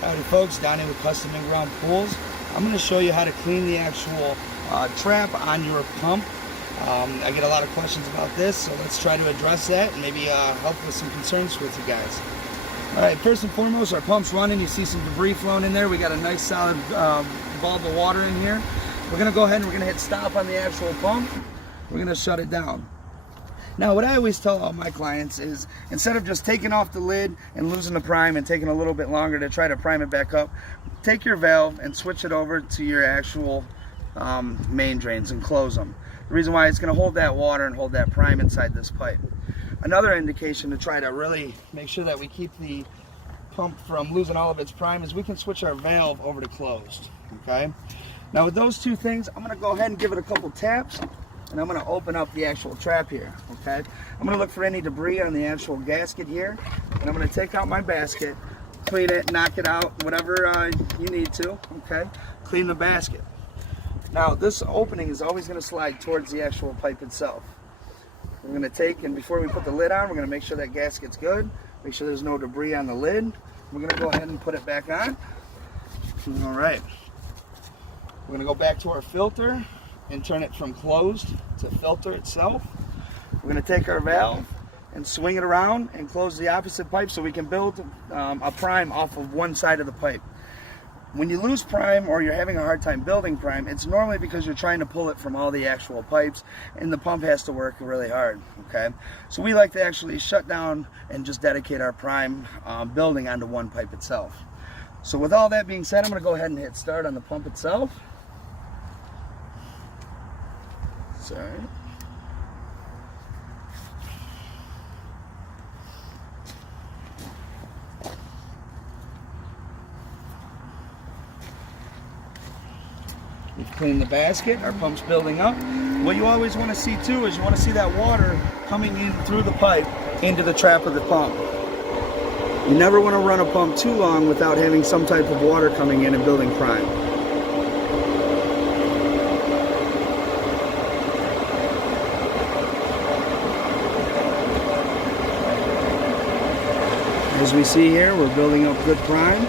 Howdy folks, Donnie with Custom Inground Pools. I'm going to show you how to clean the actual trap on your pump. I get a lot of questions about this, so let's try to address that and maybe help with some concerns with you guys. Alright, first and foremost, our pump's running. You see some debris flowing in there. We got a nice solid bulb of water in here. We're going to go ahead and we're going to hit stop on the actual pump. We're going to shut it down. Now, what I always tell all my clients is, instead of just taking off the lid and losing the prime and taking a little bit longer to try to prime it back up, take your valve and switch it over to your actual main drains and close them. The reason why it's going to hold that water and hold that prime inside this pipe. Another indication to try to really make sure that we keep the pump from losing all of its prime is we can switch our valve over to closed. Okay. Now, with those two things, I'm going to go ahead and give it a couple taps. And I'm going to open up the actual trap here, okay? I'm going to look for any debris on the actual gasket here, and I'm going to take out my basket, clean it, knock it out, whatever you need to, okay? Clean the basket. Now, this opening is always going to slide towards the actual pipe itself. We're going to take, and before we put the lid on, we're going to make sure that gasket's good, make sure there's no debris on the lid. We're going to go ahead and put it back on. All right. We're going to go back to our filter and turn it from closed to filter itself. We're going to take our valve and swing it around and close the opposite pipe so we can build a prime off of one side of the pipe. When you lose prime or you're having a hard time building prime, it's normally because you're trying to pull it from all the actual pipes and the pump has to work really hard, okay? So we like to actually shut down and just dedicate our prime building onto one pipe itself. So with all that being said, I'm going to go ahead and hit start on the pump itself. Sorry. We've cleaned the basket, our pump's building up. What you always want to see too is you want to see that water coming in through the pipe into the trap of the pump. You never want to run a pump too long without having some type of water coming in and building prime. As we see here, we're building up good prime.